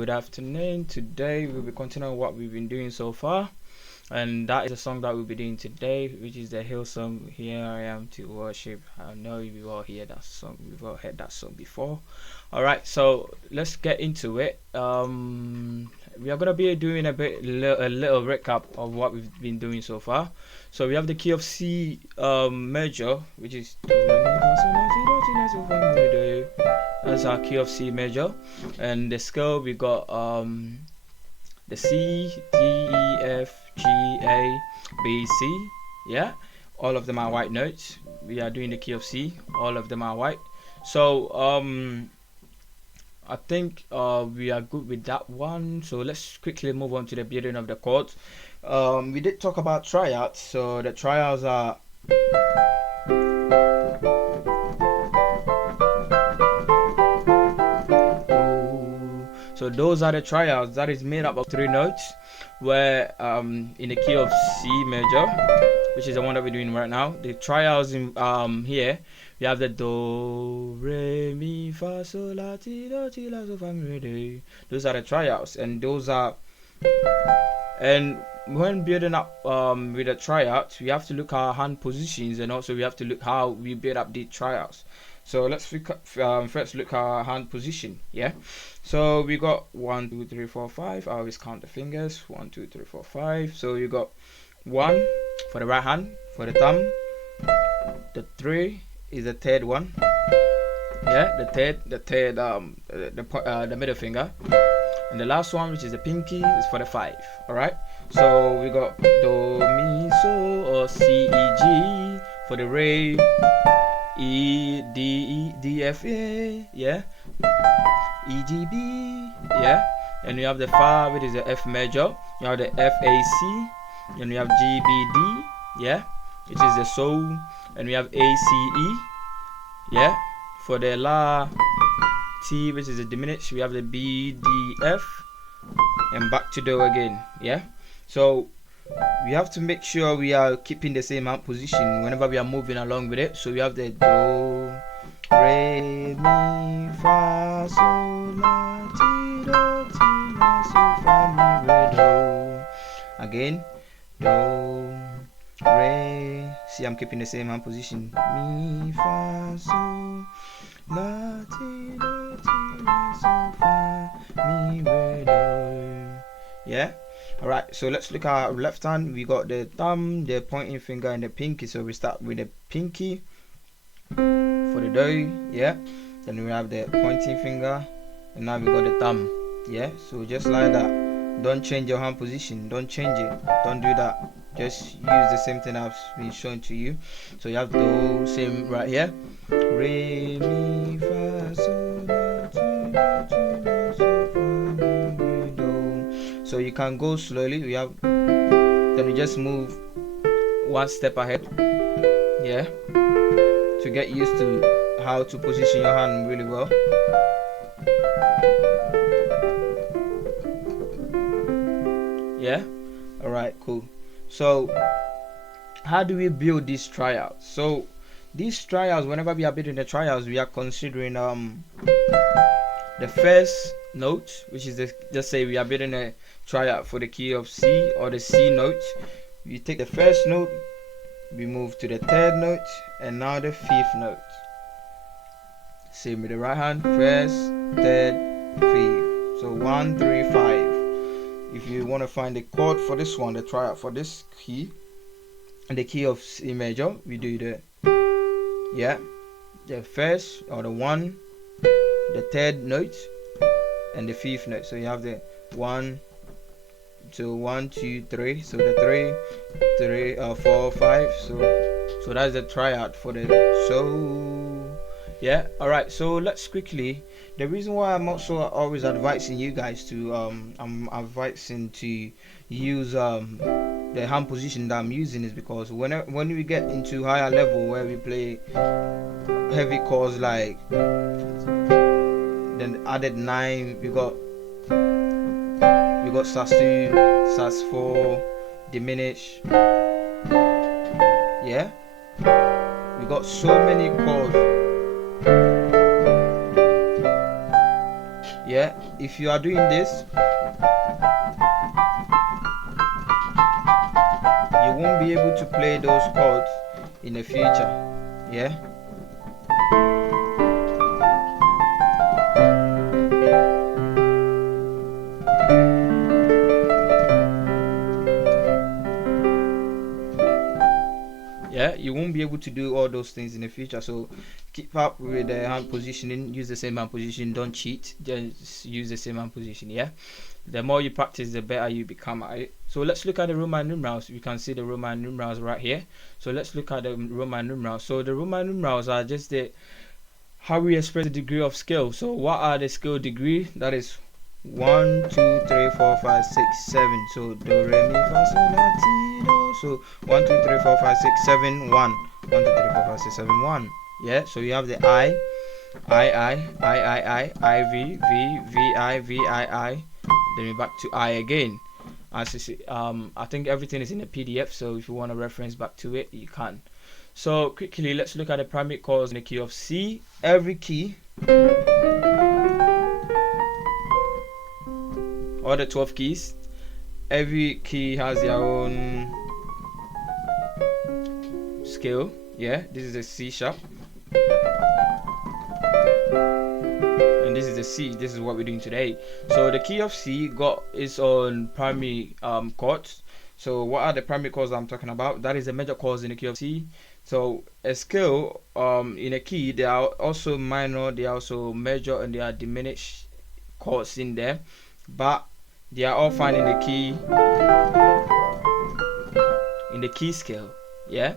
good afternoon. Today we'll be continuing what we've been doing so far, and that is a song that we'll be doing today, which is the hill song, Here I Am to Worship. I know we've all heard that song, we've all heard that song before. Alright, so let's get into it. We are gonna be doing a little recap of what we've been doing so far. So we have the key of C major, which is that's our key of C major, and the scale we got the C, D, E, F, G, A, B, C. Yeah, all of them are white notes. We are doing the key of C. All of them are white. So I think we are good with that one. So let's quickly move on to the building of the chords. We did talk about triads. So the triads are those are the triads. That is made up of 3 notes, where in the key of C major, which is the one that we're doing right now, the triads in here we have the do, re, mi, fa, sol, la, ti, do, ti, la, so, fa, mi, re, do. Those are the triads, and those are, and when building up with the triads, we have to look at our hand positions, and also we have to look how we build up the triads. So let's first look at our hand position. Yeah, so we got 1 2 3 4 5. I always count the fingers. 1 2 3 4 5. So you got 1 for the right hand, for the thumb. The 3 is the third one. Yeah, the middle finger, and the last one, which is the pinky, is for the 5. All right, so we got do, mi, so, or C, E, G for the re, E, D, E, D, F, A, yeah, E, G, B, yeah, and we have the fa, which is the F major. You have the F, A, C, and we have G, B, D, yeah, which is the so, and we have A, C, E, yeah, for the la, T, which is the diminished. We have the B, D, F, and back to do again, yeah. So we have to make sure we are keeping the same hand position whenever we are moving along with it. So we have the do, re, mi, fa, sol, la, ti, do, ti, la, so, fa, mi, re, do. Again, do, re. See, I'm keeping the same hand position. Mi, fa, sol, la, ti, do, ti, la, so, fa, mi, re, do. Yeah. Alright, so let's look at our left hand. We got the thumb, the pointing finger, and the pinky. So we start with the pinky for the do, yeah. Then we have the pointing finger, and now we got the thumb, yeah. So just like that. Don't change your hand position. Don't change it. Don't do that. Just use the same thing I've been showing to you. So you have the same right here. Re, mi, fa, sol, la, ti, do, ti, la, so, fa, mi, re, do. So you can go slowly. We have, then you just move one step ahead, yeah, to get used to how to position your hand really well. Yeah, all right, cool. So how do we build these triads? So these triads, whenever we are building the triads, we are considering the first note, which is the, just say we are building a triad for the key of C or the C note. We take the first note, we move to the third note, and now the 5th note. Same with the right hand, first, third, 5th. So 1 3 5. If you want to find the chord for this one, the triad for this key, and the key of C major, we do the first or the 1, the third note, and the 5th note. So you have the 1 2 3. So the 3 4 5. So that's the triad for the so. Yeah, all right. So let's quickly. The reason why I'm also always advising you guys to I'm advising to use the hand position that I'm using is because when we get into higher level where we play heavy chords like then added 9, we got sus2, sus4, diminish. Yeah, we got so many chords. Yeah, if you are doing this, you won't be able to play those chords in the future. Yeah. Yeah, you won't be able to do all those things in the future. So keep up with the hand positioning, use the same hand position, don't cheat, just use the same hand position. Yeah, the more you practice, the better you become at it. So let's look at the Roman numerals. You can see the Roman numerals right here. So let's look at the Roman numerals. So the Roman numerals are just the how we express the degree of skill. So what are the skill degree? That is 1 2 3 4 5 6 7. So do re mi fa sol la ti do. So 1 2 3 4 5 6 7 1. 1 2 3 4 5 6 7 1. Yeah, so you have the I V I, then we're back to I again. As you see, I think everything is in the PDF, so if you want to reference back to it, you can. So quickly, let's look at the primary chords in the key of C. Every key, all the 12 keys, every key has their own scale. Yeah, this is a C sharp, and this is a C. This is what we're doing today. So the key of C got its own primary chords. So what are the primary chords I'm talking about? That is the major chords in the key of C. So a scale in a key, there are also minor, they are also major, and they are diminished chords in there, but they are all found in the key scale. Yeah,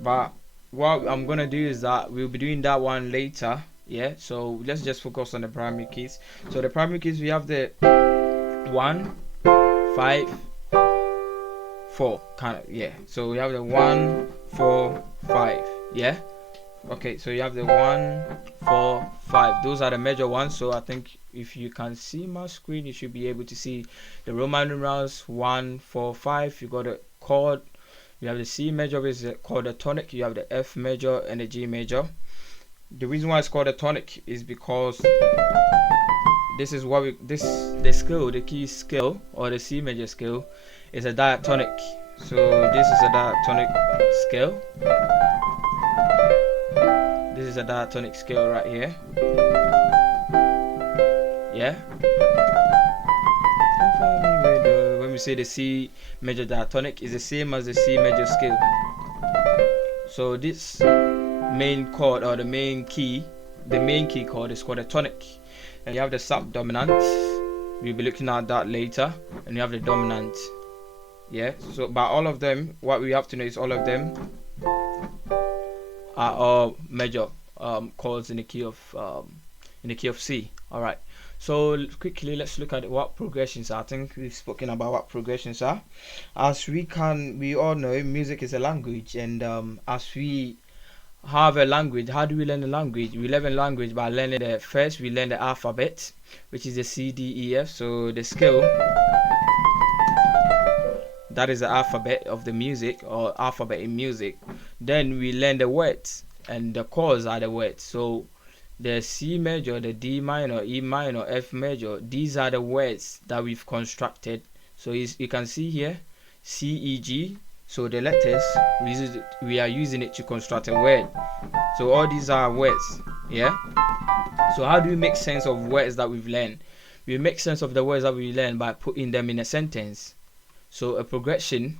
but what I'm gonna do is that we'll be doing that one later. Yeah, so let's just focus on the primary keys. So the primary keys, we have the 1 5 4 kind of, yeah. So we have the 1 4 5. Yeah, okay, so you have the 1 4 5. Those are the major ones. So I think if you can see my screen, you should be able to see the Roman numerals 1 4 5. You got a chord, you have the C major, which is called a tonic, you have the F major and the G major. The reason why it's called a tonic is because this is what the scale, the key scale, or the C major scale, is a diatonic. So this is a diatonic scale. This is a diatonic scale right here. Yeah. When we say the C major diatonic, is the same as the C major scale. So this main chord, or the main key chord, is called a tonic. And you have the subdominant. We'll be looking at that later. And you have the dominant. Yeah. So by all of them, what we have to know is all of them are all major chords in the key of C. All right. So quickly, let's look at what progressions are. I think we've spoken about what progressions are. As we all know, music is a language, and as we have a language, how do we learn a language? We learn a language by learning we learn the alphabet, which is the C D E F. So the scale, that is the alphabet of the music, or alphabet in music. Then we learn the words, and the chords are the words. So the C major, the D minor, E minor, F major, these are the words that we've constructed. So you can see here C, E, G. So the letters, we are using it to construct a word. So all these are words. Yeah. So how do we make sense of words that we've learned? We make sense of the words that we learn by putting them in a sentence. So a progression,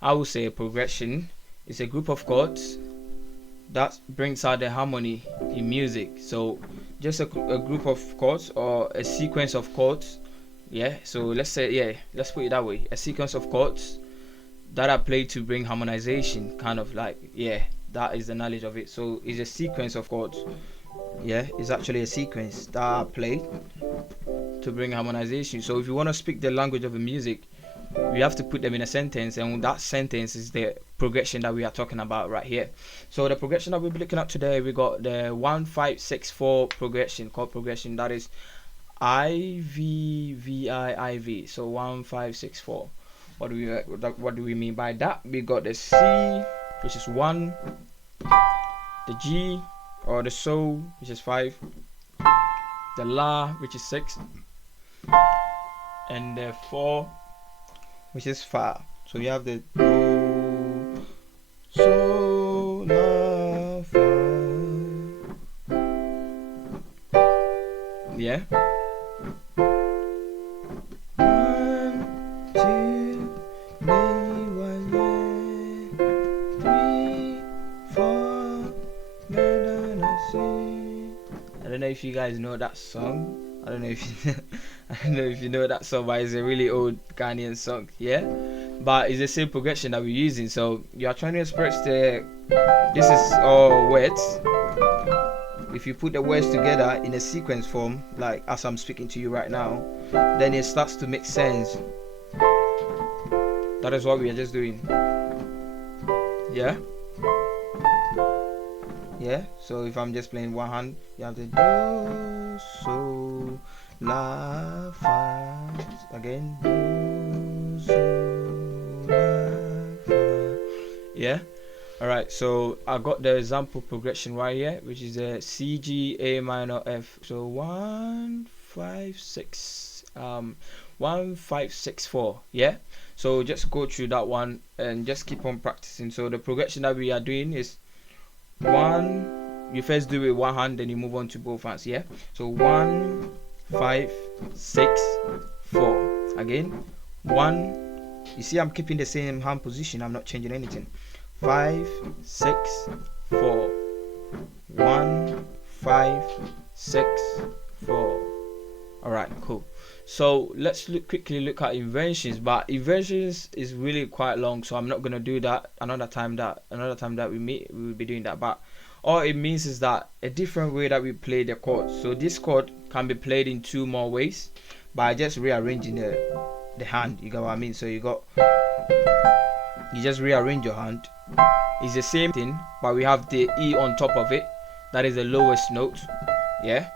I would say a progression is a group of chords that brings out the harmony in music. So just a group of chords, or a sequence of chords. Yeah, so let's put it that way, a sequence of chords that are played to bring harmonization, kind of like, yeah, that is the knowledge of it. So it's a sequence of chords. Yeah, it's actually a sequence that are played to bring harmonization. So if you want to speak the language of the music, we have to put them in a sentence, and that sentence is the progression that we are talking about right here. So the progression that we'll be looking at today, we got the 1 5 6 4 progression, chord progression. That is I V V I V. So 1 5 6 4. What do we mean by that? We got the C, which is 1, the G, or the So, which is 5, the La, which is 6, and the 4, which is Fa. So you have the Do, So, La, Fa. Yeah. 1, 2, 3, 4. I don't know if you guys know that song. I don't know if you I don't know if you know that song, but it's a really old Ghanaian song, yeah. But it's the same progression that we're using. So you are trying to express the. This is all words. If you put the words together in a sequence form, like as I'm speaking to you right now, then it starts to make sense. That is what we are just doing. Yeah. Yeah. So if I'm just playing one hand, you have the Do, So, La, Fa. Again, Do, So, La, Fa. Yeah. Alright, so I got the example progression right here, which is a C, G, A minor, F. So 1, 5, 6, 1, 5, 6, 4. Yeah. So just go through that one and just keep on practicing. So the progression that we are doing is 1. You first do it with one hand, then you move on to both hands. Yeah. So 1, 5, 6, 4. Again, 1. You see, I'm keeping the same hand position. I'm not changing anything. 5, 6, 4. 1, 5, 6, 4. Alright, cool. So let's quickly look at inversions, but inversions is really quite long, so I'm not gonna do that. Another time that we meet, we will be doing that. But all it means is that a different way that we play the chord. So this chord can be played in 2 more ways by just rearranging the hand. You got what I mean? So you just rearrange your hand. It's the same thing, but we have the E on top of it. That is the lowest note. Yeah.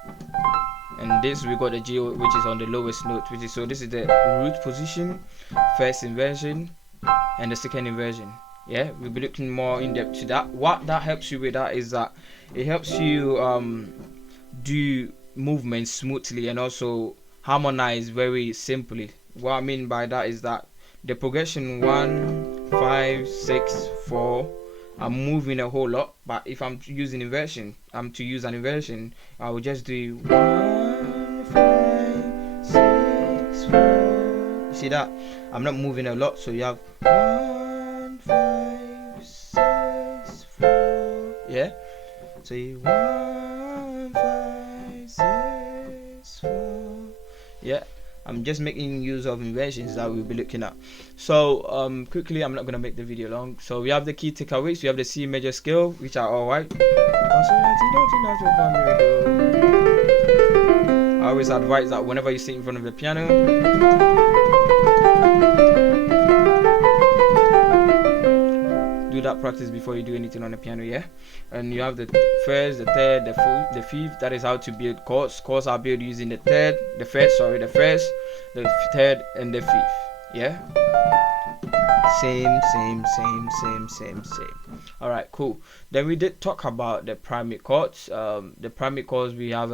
And this we got the G, which is on the lowest note, which is, so this is the root position, first inversion, and the second inversion. Yeah, we'll be looking more in depth to that. What that helps you with that is that it helps you do movements smoothly and also harmonize very simply. What I mean by that is that the progression 1, 5, 6, 4. I'm moving a whole lot, but if I'm using inversion, to use an inversion, I will just do 1, 5, 6, 4. You see that? I'm not moving a lot, so you have 1, 5, 6, 4. Yeah. So you 1, 5, 6, 4. Yeah. I'm just making use of inversions that we'll be looking at. So quickly, I'm not gonna make the video long. So we have the key takeaways. We have the C major scale, which are all right. I always advise that whenever you sit in front of the piano, do that practice before you do anything on the piano. Yeah. And you have the first, the third, the fifth. That is how to build chords. Chords are built using the first, the third, and the fifth. Yeah. Same. All right, cool. Then we did talk about the primary chords. The primary chords we have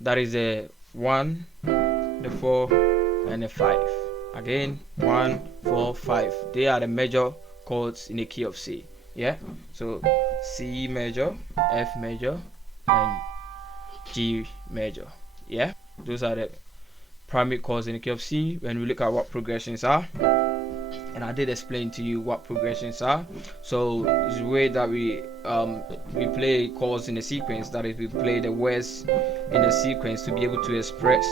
that is the 1, the 4, and the 5. Again, 1, 4, 5. They are the major chords in the key of C. Yeah. So C major, F major, and G major. Yeah. Those are the primary chords in the key of C. When we look at what progressions are, and I did explain to you what progressions are. So it's the way that we play chords in a sequence. That is, we play the words in a sequence to be able to express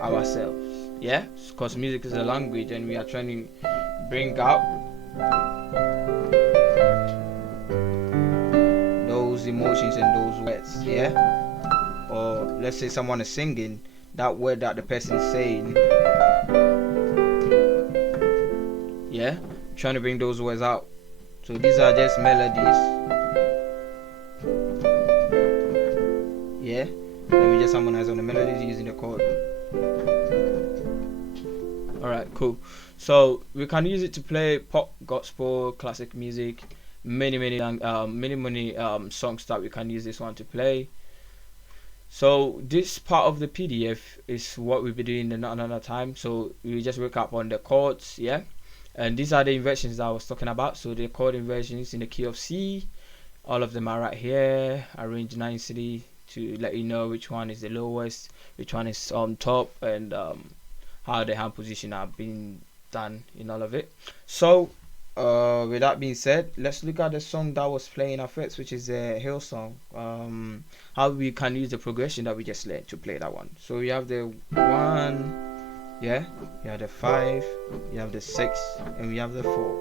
ourselves. Yeah, because music is a language, and we are trying to bring out those emotions and those words. Yeah. Or let's say someone is singing, that word that the person is saying. Yeah, trying to bring those words out. So these are just melodies. Yeah, let me just harmonize on the melodies using the chord. Alright, cool. So we can use it to play pop, gospel, classic music, many songs that we can use this one to play. So this part of the PDF is what we'll be doing another time. So we just work up on the chords, yeah. And these are the inversions that I was talking about. So the chord inversions in the key of C, all of them are right here, arranged nicely to let you know which one is the lowest, which one is on top, and how the hand position are being done in all of it. So with that being said, let's look at the song that was playing at first, which is a hill song. How we can use the progression that we just learned to play that one. So we have the 1, yeah, you have the 5, you have the 6, and we have the 4. All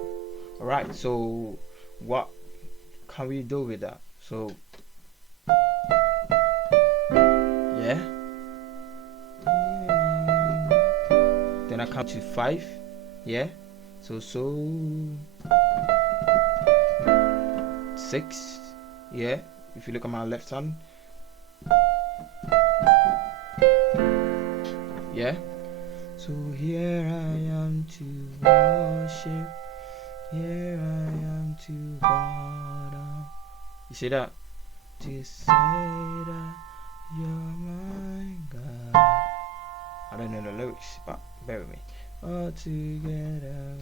right, so what can we do with that? So yeah, then I come to 5, yeah, so 6, yeah, if you look at my left hand, yeah, so here I am to worship, here I am to bow down. You see that? To say that you're my God. I don't know the lyrics, but bear with me. All together,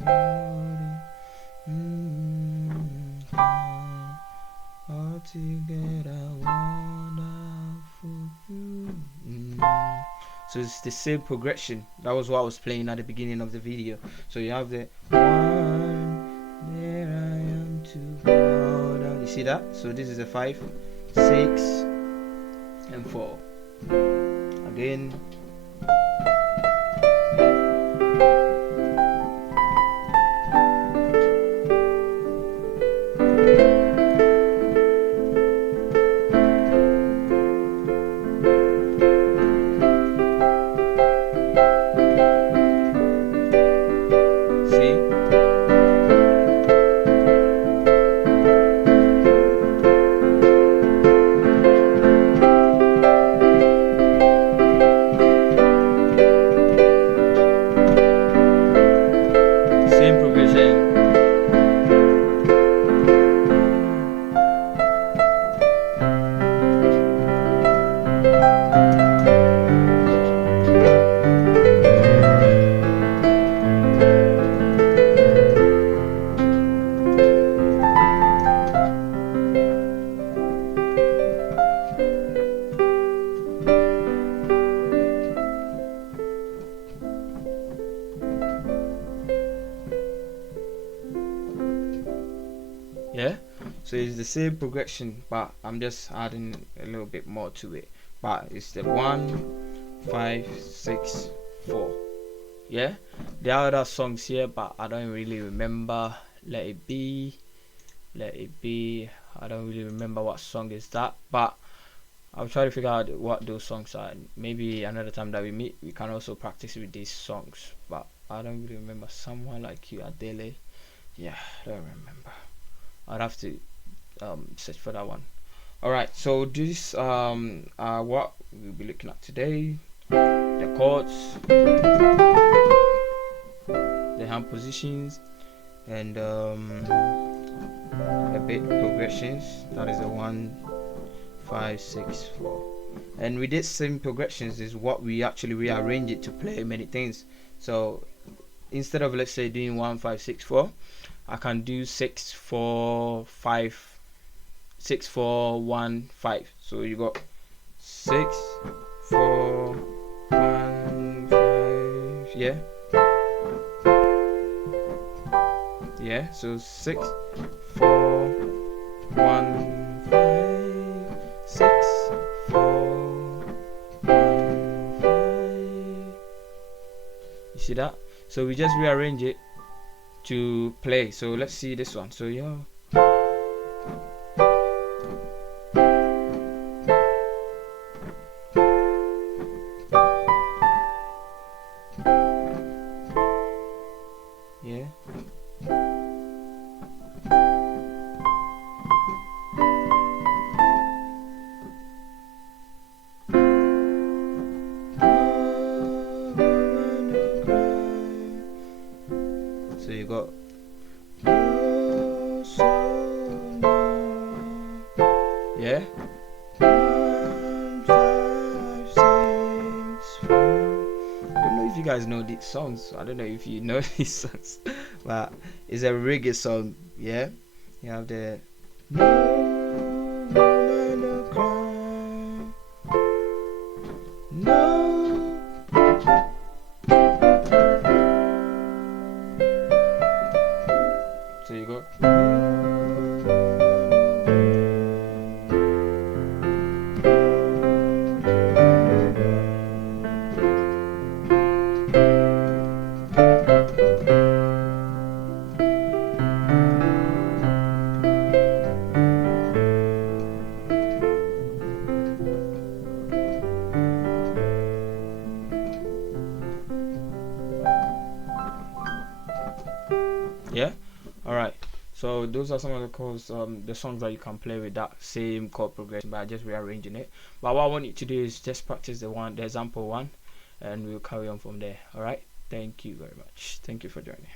all together, wonderful you. So it's the same progression. That was what I was playing at the beginning of the video. So you have the 1, there I am to bow down. You see that? So this is a 5, 6, and 4. Again. Yeah, so it's the same progression, but I'm just adding a little bit more to it. But it's the 1, 5, 6, 4. Yeah, there are other songs here, but I don't really remember. Let it be, let it be. I don't really remember what song is that, but I'll try to figure out what those songs are. Maybe another time that we meet, we can also practice with these songs. But I don't really remember. Someone Like You, Adele. Yeah, I don't remember. I'd have to search for that one. Alright, so this are what we'll be looking at today. The chords, the hand positions, and a bit progressions. That is a 1, 5, 6, 4. And with this same progressions is what we actually rearrange it to play many things. So instead of, let's say, doing 1, 5, 6, 4, I can do 6, 4, 5, 6, 4, 1, 5. So you got 6, 4, 1, 5. Yeah. Yeah. So 6, 4, 1, 5. 6, 4, 1, 5. You see that? So we just rearrange it to play. So let's see this one. So yeah, yeah, so you got yeah, 1, 5, you guys know these songs. I don't know if you know these songs, but it's a reggae song. Yeah, you have the no woman no cry, no. So you go. Yeah, all right. So those are some of the chords, the songs that you can play with that same chord progression by just rearranging it. But what I want you to do is just practice the example one, and we'll carry on from there. All right. Thank you very much. Thank you for joining.